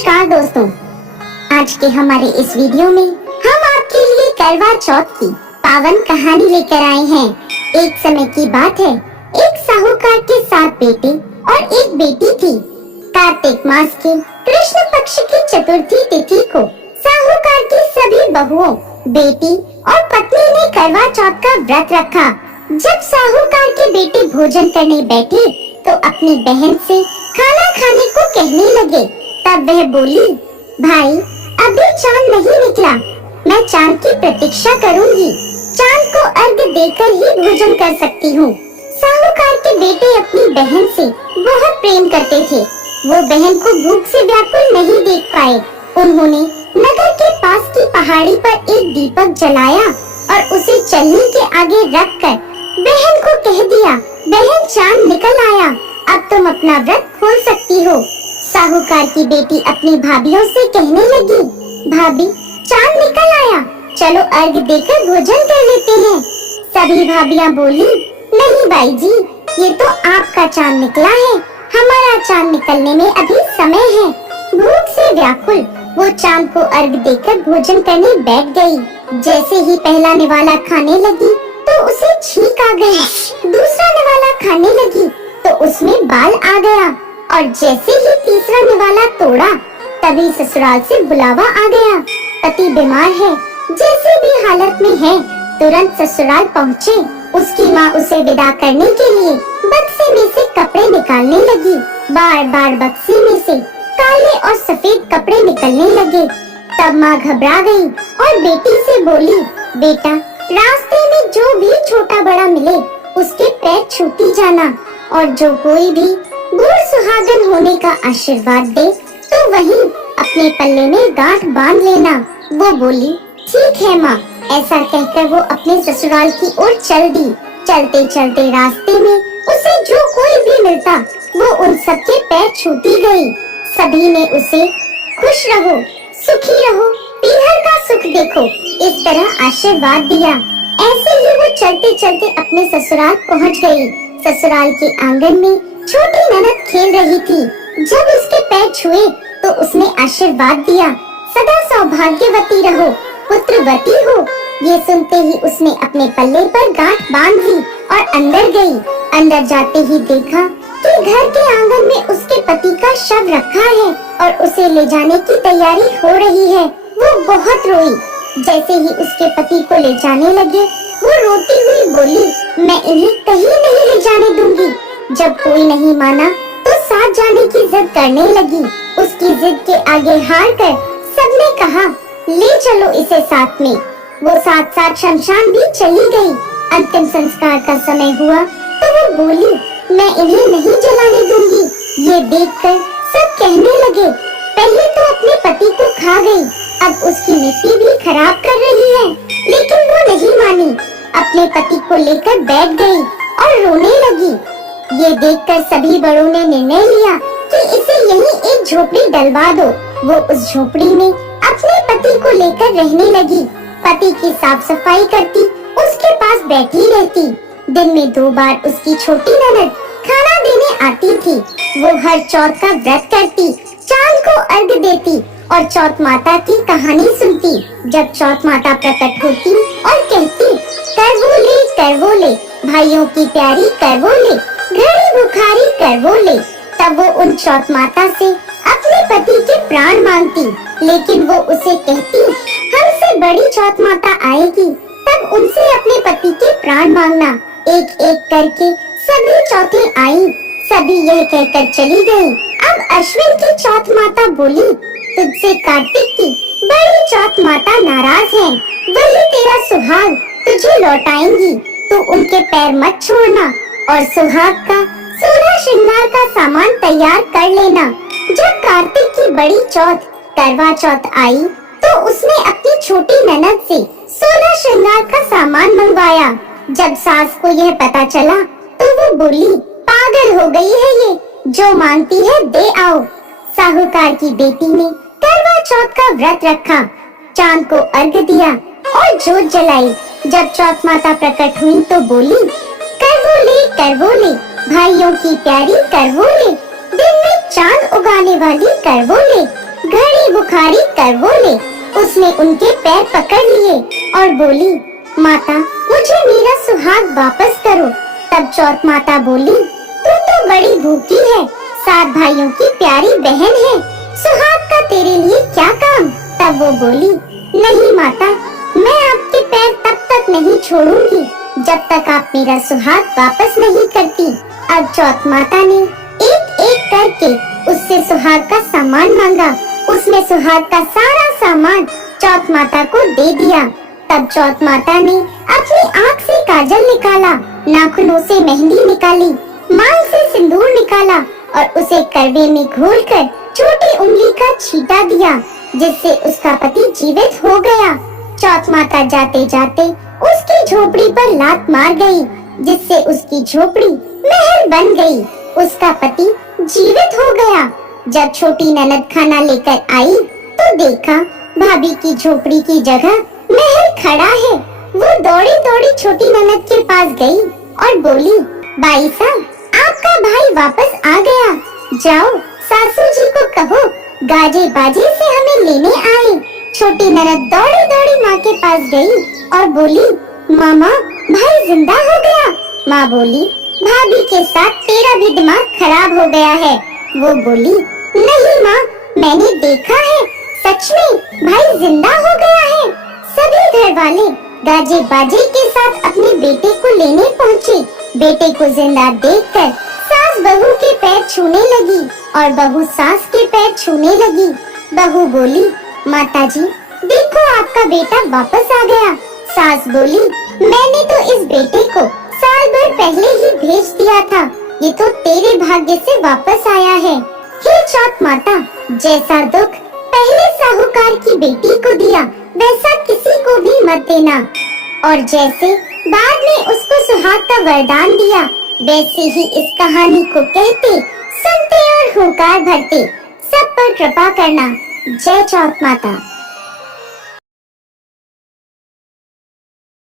नमस्कार दोस्तों, आज के हमारे इस वीडियो में हम आपके लिए करवा चौथ की पावन कहानी लेकर आए हैं। एक समय की बात है, एक साहूकार के 7 बेटे और एक बेटी थी। कार्तिक मास के कृष्ण पक्ष की चतुर्थी तिथि को साहूकार की सभी बहुओं, बेटी और पत्नी ने करवा चौथ का व्रत रखा। जब साहूकार के बेटे भोजन करने बैठे तो अपनी बहन से खाना खाने को कहने लगे। तब वह बोली, भाई अभी चांद नहीं निकला, मैं चांद की प्रतीक्षा करूंगी। चांद को अर्घ देकर ही भोजन कर सकती हूँ। साहूकार के बेटे अपनी बहन से बहुत प्रेम करते थे। वो बहन को भूख से व्याकुल नहीं देख पाए। उन्होंने नगर के पास की पहाड़ी पर एक दीपक जलाया और उसे चलने के आगे रखकर बहन को कह दिया, बहन चांद निकल आया, अब तुम अपना व्रत खोल सकती हो। साहूकार की बेटी अपनी भाभीयों से कहने लगी, भाभी चांद निकल आया, चलो अर्घ देकर भोजन कर लेते हैं। सभी भाभियां बोली, नहीं बाई जी, ये तो आपका चांद निकला है, हमारा चांद निकलने में अभी समय है। भूख से व्याकुल वो चांद को अर्घ देकर भोजन करने बैठ गई। जैसे ही पहला निवाला खाने लगी तो उसे छींक आ गई। दूसरा निवाला खाने लगी तो उसमें बाल आ गया और जैसे ही तीसरा निवाला तोड़ा तभी ससुराल से बुलावा आ गया। पति बीमार है, जैसे भी हालत में है तुरंत ससुराल पहुँचे। उसकी माँ उसे विदा करने के लिए बक्से में से कपड़े निकालने लगी। बार बार बक्से में से काले और सफेद कपड़े निकलने लगे। तब माँ घबरा गई और बेटी से बोली, बेटा रास्ते में जो भी छोटा बड़ा मिले उसके पैर छूती जाना और जो कोई भी बूढ़ सुहागन होने का आशीर्वाद दे तो वहीं अपने पल्ले में गांठ बांध लेना। वो बोली, ठीक है माँ। ऐसा कहकर वो अपने ससुराल की ओर चल दी। चलते चलते रास्ते में उसे जो कोई भी मिलता वो उन सबके पैर छूती गई। सभी ने उसे खुश रहो, सुखी रहो, पीहर का सुख देखो, इस तरह आशीर्वाद दिया। ऐसे ही वो चलते चलते अपने ससुराल पहुँच गई। ससुराल के आंगन में छोटी ननद खेल रही थी। जब उसके पैर छुए तो उसने आशीर्वाद दिया, सदा सौभाग्यवती रहो, पुत्रवती हो। ये सुनते ही उसने अपने पल्ले पर गांठ बांध ली और अंदर गई। अंदर जाते ही देखा कि घर के आंगन में उसके पति का शव रखा है और उसे ले जाने की तैयारी हो रही है। वो बहुत रोई। जैसे ही उसके पति को ले जाने लगे वो रोती हुई बोली, मैं इन्हें कहीं नहीं ले जाने दूंगी। जब कोई नहीं माना तो साथ जाने की जिद करने लगी। उसकी जिद के आगे हार कर सबने कहा, ले चलो इसे साथ में। वो साथ साथ शमशान भी चली गई। अंतिम संस्कार का समय हुआ तो वो बोली, मैं इन्हें नहीं जलाने दूंगी। ये देखकर सब कहने लगे, पहले तो अपने पति को खा गई, अब उसकी मिट्टी भी खराब कर रही है। लेकिन वो नहीं मानी, अपने पति को लेकर बैठ गई और रोने लगी। ये देखकर सभी बड़ों ने निर्णय लिया कि इसे यहीं एक झोपड़ी डलवा दो। वो उस झोपड़ी में अपने पति को लेकर रहने लगी। पति की साफ सफाई करती, उसके पास बैठी रहती। दिन में 2 बार उसकी छोटी ननद खाना देने आती थी। वो हर चौथ का व्रत करती, चांद को अर्घ देती और चौथ माता की कहानी सुनती। जब चौथ माता प्रकट होती और कहती, करवोले भाइयों की प्यारी करवोले, घड़ी बुखारी करवोले, तब वो उन चौथ माता से अपने पति के प्राण मांगती। लेकिन वो उसे कहती, हमसे बड़ी चौथ माता आएगी तब उनसे अपने पति के प्राण मांगना। एक एक करके सभी चौथें आई, सभी यह कहकर चली गई। अब अश्विन की चौथ माता बोली, तुझसे कार्तिक की बड़ी चौथ माता नाराज है, वही तेरा सुहाग तुझे लौटाएंगी, तो उनके पैर मत छोड़ना और सुहाग का सोलह श्रृंगार का सामान तैयार कर लेना। जब कार्तिक की बड़ी चौथ करवा चौथ आई तो उसने अपनी छोटी ननद से 16 श्रृंगार का सामान मंगवाया। जब सास को यह पता चला तो वो बोली, पागल हो गई है ये, जो मांगती है दे आओ। साहूकार की बेटी ने करवा चौथ का व्रत रखा, चांद को अर्घ दिया और जोत जलाई। जब चौथ माता प्रकट हुई तो बोली, करवोले भाइयों की प्यारी करवोले, दिन में चांद उगाने वाली करवोले, घड़ी बुखारी कर वो ले। उसने उनके पैर पकड़ लिए और बोली, माता मुझे मेरा सुहाग वापस करो। तब चौथ माता बोली, तू तो बड़ी भूखी है, 7 भाइयों की प्यारी बहन है, सुहाग का तेरे लिए क्या काम। तब वो बोली, नहीं माता, मैं आपके पैर तब तक नहीं छोड़ूंगी जब तक आप मेरा सुहाग वापस नहीं करती। अब चौथ माता ने एक एक करके उससे सुहाग का सामान मांगा। उसने सुहाग का सारा सामान चौथ माता को दे दिया। तब चौथ माता ने अपनी आँख से काजल निकाला, नाखूनों से मेहंदी निकाली, माल से सिंदूर निकाला और उसे करवे में घोलकर छोटी उंगली का छींटा दिया, जिससे उसका पति जीवित हो गया। चौथ माता जाते जाते उसकी झोपड़ी पर लात मार गई, जिससे उसकी झोपड़ी महल बन गई। उसका पति जीवित हो गया। जब छोटी ननद खाना लेकर आई तो देखा भाभी की झोपड़ी की जगह महल खड़ा है। वो दौड़ी दौड़ी छोटी ननद के पास गई और बोली, बाई साहब, आपका भाई वापस आ गया, जाओ सासू जी को कहो गाजे बाजे से हमें लेने आए। छोटी ननद दौड़ी दौड़ी माँ के पास गई और बोली, मामा भाई जिंदा हो गया। माँ बोली, भाभी के साथ तेरा भी दिमाग खराब हो गया है। वो बोली, नहीं माँ, मैंने देखा है, सच में भाई जिंदा हो गया है। सभी घर वाले गाजे बाजे के साथ अपने बेटे को लेने पहुँचे। बेटे को जिंदा देखकर सास बहू के पैर छूने लगी और बहू सास के पैर छूने लगी। बहू बोली, माताजी देखो आपका बेटा वापस आ गया। सास बोली, मैंने तो इस बेटे को साल भर पहले ही भेज दिया था, ये तो तेरे भाग्य से वापस आया है। हे चौथ माता, जैसा दुख पहले साहूकार की बेटी को दिया वैसा किसी को भी मत देना, और जैसे बाद में उसको सुहाग का वरदान दिया वैसे ही इस कहानी को कहते, सुनते और हुंकार भरते सब पर कृपा करना। जय चौथ माता।